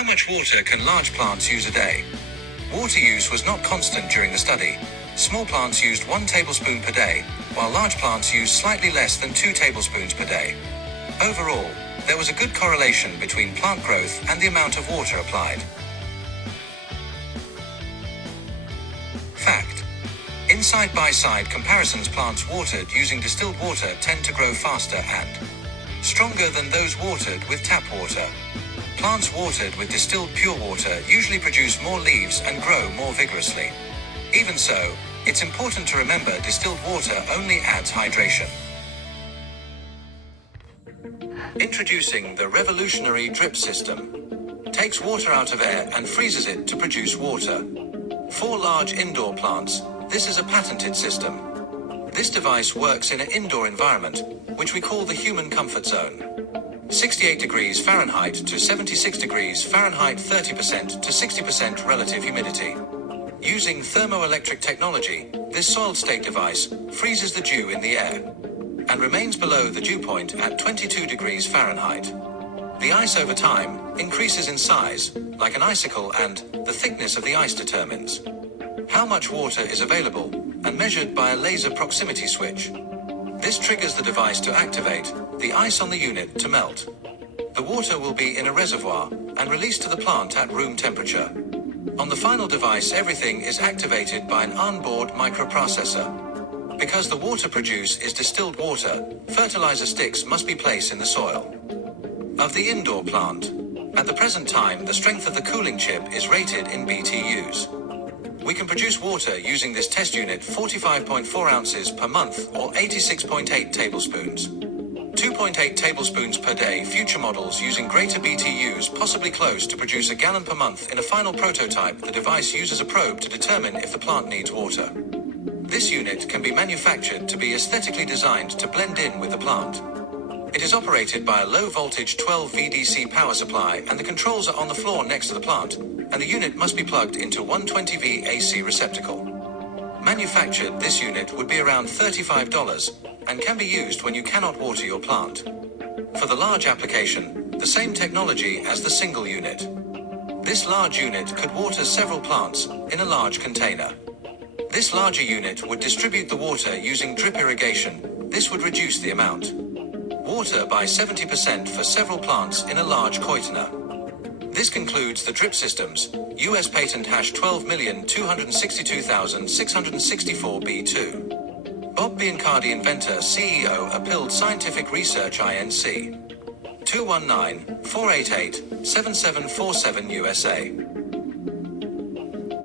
How much water can large plants use a day? Water use was not constant during the study. Small plants used 1 tablespoon per day, while large plants used slightly less than 2 tablespoons per day. Overall, there was a good correlation between plant growth and the amount of water applied. Fact: in side-by-side comparisons, plants watered using distilled water tend to grow faster and stronger than those watered with tap water. Plants watered with distilled pure water usually produce more leaves and grow more vigorously. Even so, it's important to remember distilled water only adds hydration. Introducing the revolutionary drip system. Takes water out of air and freezes it to produce water. For large indoor plants, this is a patented system. This device works in an indoor environment, which we call the human comfort zone. 68 degrees Fahrenheit to 76 degrees Fahrenheit, 30% to 60% relative humidity. Using thermoelectric technology, this solid state device freezes the dew in the air and remains below the dew point at 22 degrees Fahrenheit. The ice over time increases in size, like an icicle, and the thickness of the ice determines how much water is available, and measured by a laser proximity switch. This triggers the device to activate the ice on the unit to melt. The water will be in a reservoir and released to the plant at room temperature. On the final device, everything is activated by an onboard microprocessor. Because the water produced is distilled water, fertilizer sticks must be placed in the soil of the indoor plant. At the present time, the strength of the cooling chip is rated in BTUs. We can produce water using this test unit 45.4 ounces per month, or 86.8 tablespoons. 2.8 tablespoons per day. Future models using greater BTUs, possibly close to produce a gallon per month. In a final prototype, the device uses a probe to determine if the plant needs water. This unit can be manufactured to be aesthetically designed to blend in with the plant. It is operated by a low-voltage 12 VDC power supply, and the controls are on the floor next to the plant, and the unit must be plugged into 120V AC receptacle. Manufactured, this unit would be around $35 and can be used when you cannot water your plant. For the large application, the same technology as the single unit. This large unit could water several plants in a large container. This larger unit would distribute the water using drip irrigation. This would reduce the amount water by 70% for several plants in a large container. This concludes the drip systems. US patent #12262664B2. Bob Biancardi, inventor, CEO, Applied Scientific Research Inc. 219-488-7747 USA.